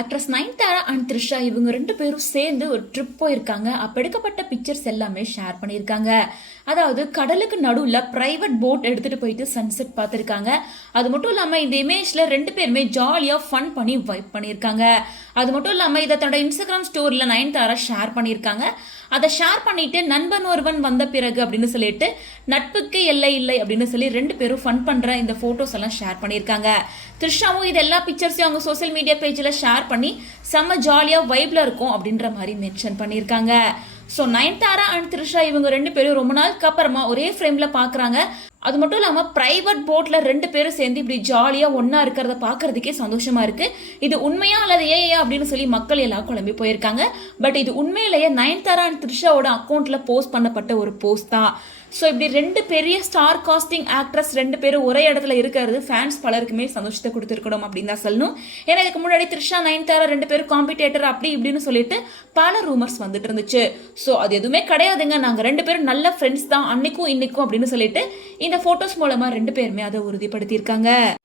Actress Nayanthara and Trisha இவங்க ரெண்டு பேரும் சேர்ந்து ஒரு ட்ரிப் போயிருக்காங்க. அப்ப எடுக்கப்பட்ட பிக்சர்ஸ் எல்லாமே ஷேர் பண்ணியிருக்காங்க. அதாவது கடலுக்கு நடுவில் பிரைவேட் போட் எடுத்துட்டு போயிட்டு சன்செட் பார்த்துருக்காங்க. அது மட்டும் இல்லாமல் இந்த இமேஜ்ல ரெண்டு பேருமே ஜாலியாக ஃபன் பண்ணி வைப் பண்ணியிருக்காங்க. அது மட்டும் இல்லாமல் இதை தன்னோட இன்ஸ்டாகிராம் ஸ்டோரியில் நயன்தாரா ஷேர் பண்ணியிருக்காங்க. அதை ஷேர் பண்ணிட்டு நண்பன் ஒருவன் வந்த பிறகு அப்படின்னு சொல்லிட்டு நட்புக்கு எல்லை இல்லை அப்படின்னு சொல்லி ரெண்டு பேரும் ஃபன் பண்ற இந்த போட்டோஸ் எல்லாம் ஷேர் பண்ணியிருக்காங்க. த்ரிஷாவும் இது எல்லா பிக்சர்ஸையும் அவங்க சோசியல் மீடியா பேஜில் ஷேர் பண்ணி செம்ம ஜாலியாக வைப்ல இருக்கும் அப்படின்ற மாதிரி மென்ஷன் பண்ணியிருக்காங்க. ஸோ நயன்தாரா அண்ட் த்ரிஷா இவங்க ரெண்டு பேரும் ரொம்ப நாளுக்கு அப்புறமா ஒரே ஃப்ரேம்ல பார்க்குறாங்க. அது மட்டும் இல்லாமல் பிரைவேட் போட்டில் ரெண்டு பேரும் சேர்ந்து இப்படி ஜாலியாக ஒன்றா இருக்கிறத பார்க்கறதுக்கே சந்தோஷமா இருக்கு. இது உண்மையா அல்லது ஏயா அப்படின்னு சொல்லி மக்கள் எல்லாம் குழம்பி போயிருக்காங்க. பட் இது உண்மையிலேயே நயன்தாரா அண்ட் த்ரிஷாவோட அக்கௌண்ட்ல போஸ்ட் பண்ணப்பட்ட ஒரு போஸ்ட் தான். ஸோ இப்படி ரெண்டு பெரிய ஸ்டார் காஸ்டிங் ஆக்ட்ரஸ் ரெண்டு பேரும் ஒரே இடத்துல இருக்கிறது ஃபேன்ஸ் பலருக்குமே சந்தோஷத்தை கொடுத்துருக்கணும் அப்படின்னு தான் சொல்லணும். ஏன்னா இதுக்கு முன்னாடி த்ரிஷா நயன்தாரா ரெண்டு பேரும் காம்படிட்டர் அப்படி இப்படின்னு சொல்லிட்டு பல ரூமர்ஸ் வந்துட்டு இருந்துச்சு. ஸோ அது எதுவுமே கிடையாதுங்க, நாங்கள் ரெண்டு பேரும் நல்ல ஃப்ரெண்ட்ஸ் தான் அன்னைக்கும் இன்னைக்கும் அப்படின்னு சொல்லிட்டு இந்த போட்டோஸ் மூலமா ரெண்டு பேருமே அதை உறுதிப்படுத்தியிருக்காங்க.